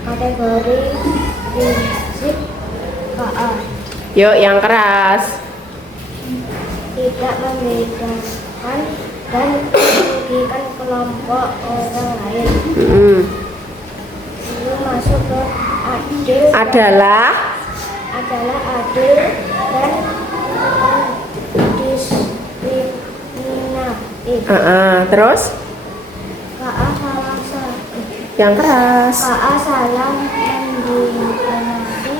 kategori prinsip KA. Yuk, yang keras. Tidak membedakan dan merugikan kelompok orang lain. Ini masuk ke adil Adalah adil dan diskriminatif. Terus KA salah yang keras. KA salah mendiskriminasi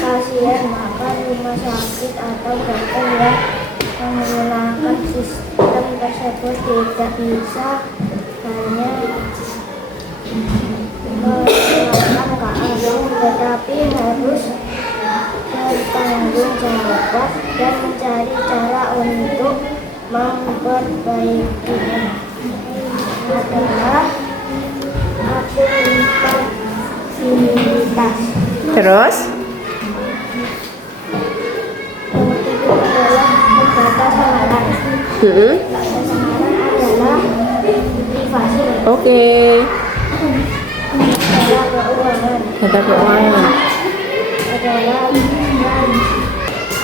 pasien, maka rumah sakit atau dokter yang menggunakan sistem tersebut tidak bisa hanya melakukan KA, tetapi harus bertanggung jawab dan mencari cara untuk memperbaikinya. Adalah akuntabilitas. Terus Yang ketiga adalah data samaran. Data samaran adalah privasi. Oke. Data keuangan Data keuangan. adalah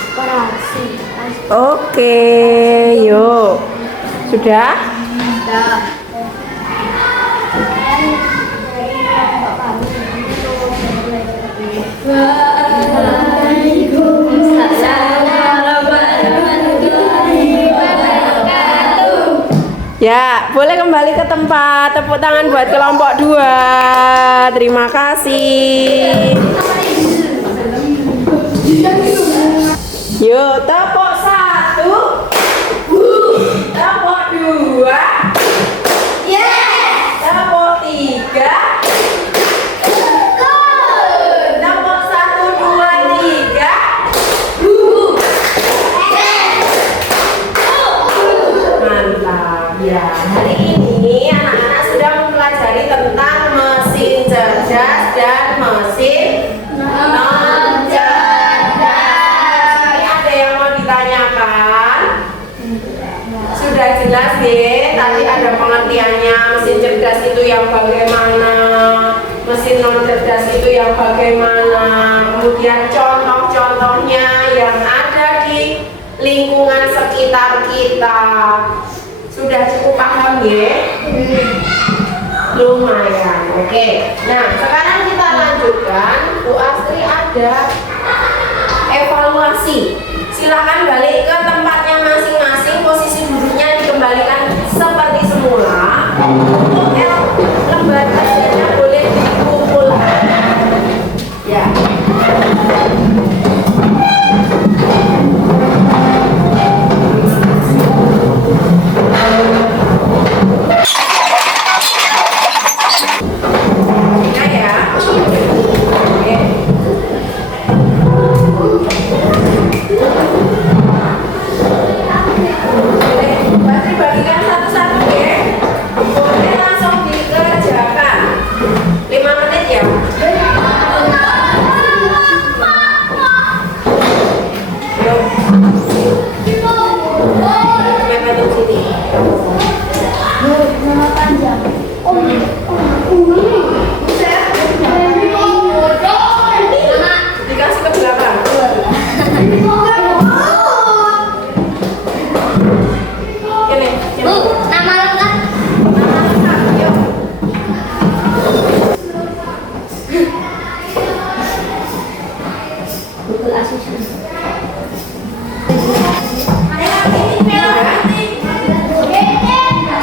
transparansi. Oke, yuk. Sudah? Waalaikumsalam warahmatullahi Ya, boleh kembali ke tempat. Tepuk tangan buat kelompok 2. Terima kasih. Yuk, tepuk 1. Tepuk 2. Tepuk 3. Tepuk 1, 2, 3. Mantap. Ya, hari ini anak-anak sudah mempelajari tentang mesin cerdas dan mesin non cerdas. Ada yang mau ditanyakan? Sudah jelas ya, tadi ada pengertiannya. Mesin cerdas itu yang bagaimana, mesin non cerdas itu yang bagaimana, kemudian contoh-contohnya yang ada di lingkungan sekitar kita. Sudah cukup paham ya? Lumayan, oke. Nah, sekarang kita lanjutkan. Bu Astri ada evaluasi. Silakan balik ke tempatnya masing-masing. Posisi duduknya dikembalikan seperti semula. Untuk lembar kerjanya boleh dikumpulkan. Ya. Ingat ya. Oke. Boleh, Patri bagikan satu-satu ya. Boleh langsung dikerjakan. 5 menit ya. Yuk. Mepet ke sini. Nama panjang. Dikasih ke belakang. Ini, Bu, nama lengkap. yuk. Buku asisten.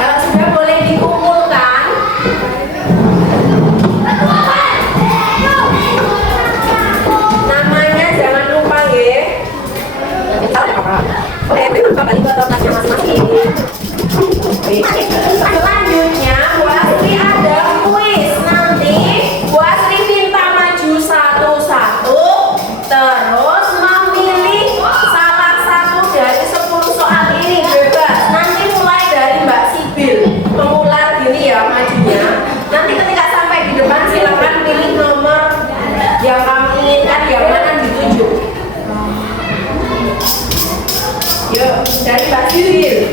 Kalau sudah boleh dikumpulkan. Namanya jangan lupa ya. Selanjutnya Bu Astri ada kuis. Nanti Bu Astri minta maju satu-satu, terus memilih salah satu dari 10 soal ini bebas. Nanti mulai dari Mbak Sibil mengular gini ya majunya. Nanti ketika sampai di depan silakan pilih nomor yang kamu inginkan, yang mana ditunjuk. Yuk, dari Mbak Sibil.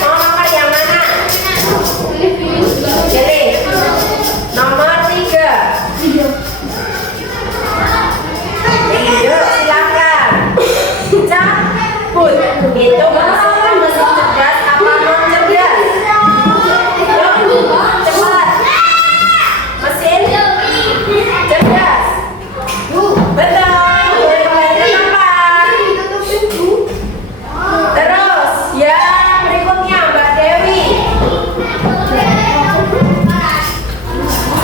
Mau nomor yang mana? Jadi, nomor 3. Yuk, silakan. Cabut. Itu masuk ke mesin cerdas apa non cerdas? Yuk, cepat. Mesin cerdas. Betul. Boleh kembali ke tempat. Terus, yang berikutnya Mbak Dewi.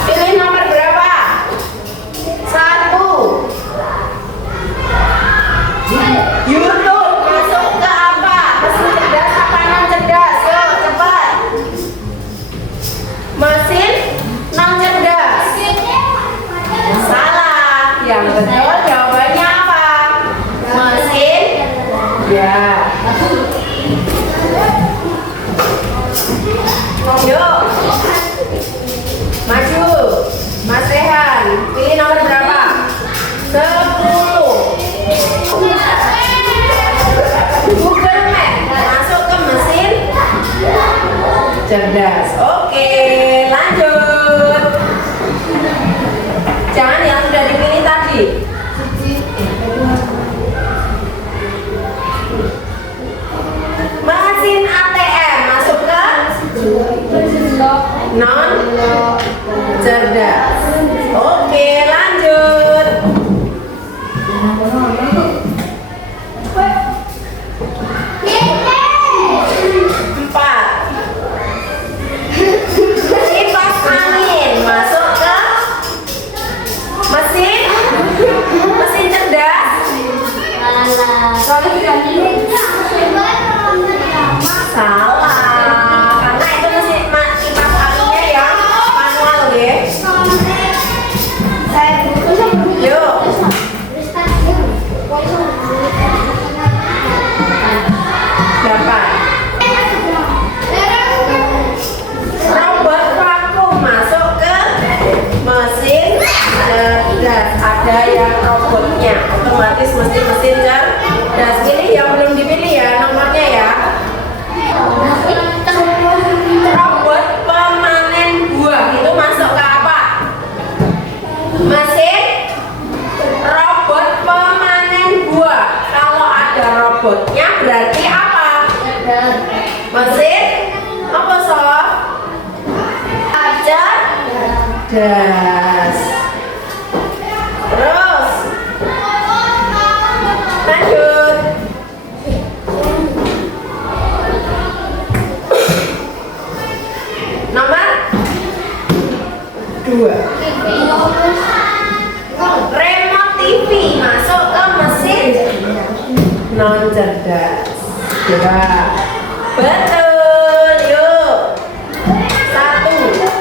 Pilih nomor berapa? 1. YouTube masuk ke apa? Mesin cerdas apa non cerdas? Yo, cepat. Mesin non cerdas. Salah. Yang betul jawabannya apa? Mesin. Ya. Yuk. Maju. Mas Rehan, pilih nomor berapa? 10. Google Map masuk ke mesin cerdas. Oke, lanjut. Jangan yang sudah dipilih tadi. Mesin ATM masuk ke non cerdas. Oke, lanjut. yang robotnya, otomatis mesti mesin cerdas. Pilih yang belum dipilih ya nomornya ya. Robot pemanen buah itu masuk ke apa? Mesin robot pemanen buah. Kalau ada robotnya berarti apa? Mesin apa sob? Cerdas. Terus lanjut. Nomor 2. Remote TV masuk ke mesin non cerdas. Coba. Betul. Yuk. 1.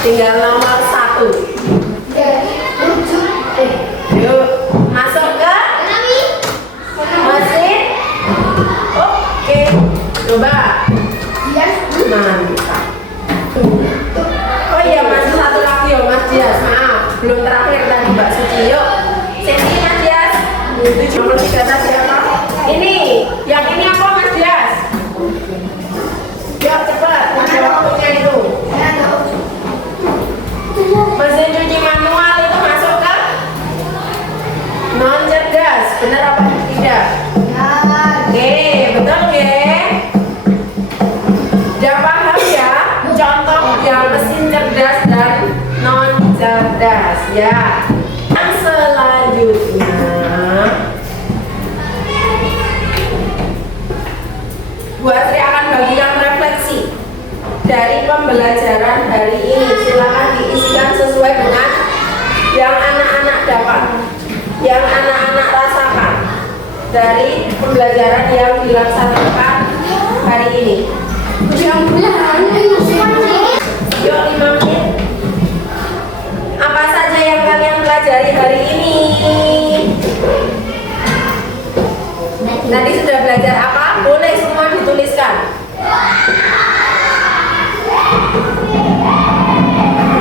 Tinggal nomor 1. Yuk, masuk ke mesin. Oke, coba. Mantap. Oh iya, masih satu lagi ya Mas Dias. Maaf, belum terakhir tadi Mbak Suci. Yuk, sesi Mas Dias. Nomor 3 tadi apa? Ini, yang ini apa Mas Dias? Yuk cepat, ada waktunya itu. Mesin cuci manual itu masuk ke non cerdas, benar apa tidak? Oke, betul ya. Udah paham ya contoh yang mesin cerdas dan non cerdas ya. Yang selanjutnya Bu Asri akan bagikan refleksi dari pembelajaran hari ini. Silakan diisikan sesuai dengan yang anak-anak dapat, yang anak-anak rasakan dari pembelajaran yang dilaksanakan hari ini. Yuk 5 menit. Apa saja yang kalian pelajari hari ini? Tadi sudah belajar apa? Boleh semua dituliskan.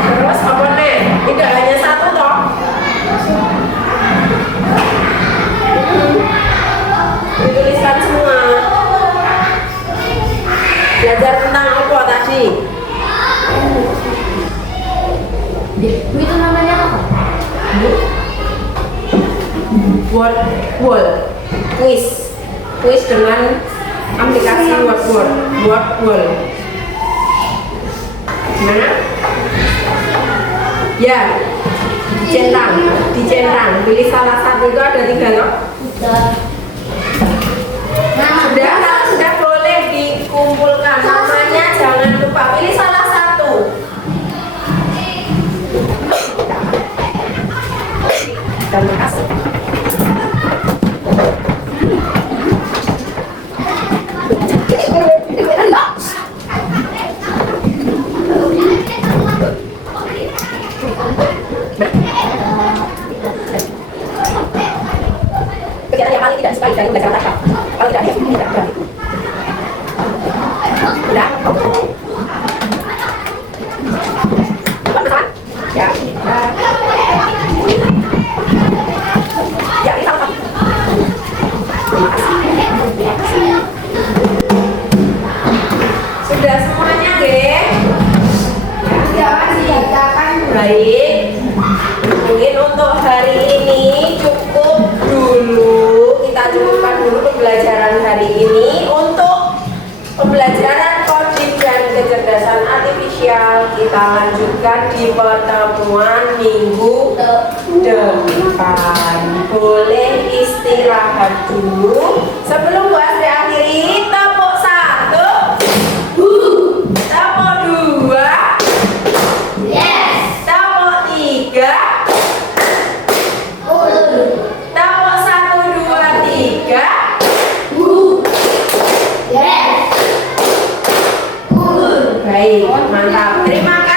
Terus apa nih? Tidak hanya satu toh. Dituliskan semua. Belajar tentang apa tadi? Itu namanya apa? Word wall. Quiz dengan aplikasi word wall. Gimana? Ya, dicentang. Pilih salah satu, itu ada 3 loh. Sudah boleh dikumpulkan. Namanya jangan lupa. Pilih salah satu. Terima kasih. Kegiatan yang paling tidak disukai dari belajar tatap, kalau tidak ada tidak ada. Sudah? Masalah? Ya. Ya, ini salah satu. Terima kasih. Sudah semuanya, geng? Ya, baik. Mungkin untuk hari ini cukup dulu. Kita cukupkan dulu pembelajaran hari ini. Untuk pembelajaran coding dan kecerdasan artifisial kita lanjutkan di pertemuan minggu depan. Boleh istirahat dulu. Sebelum Bu Asri akhiri, tepuk 1, tepuk 2, tepuk 3, tepuk 1, 2, 3. Baik, mantap. Terima kasih.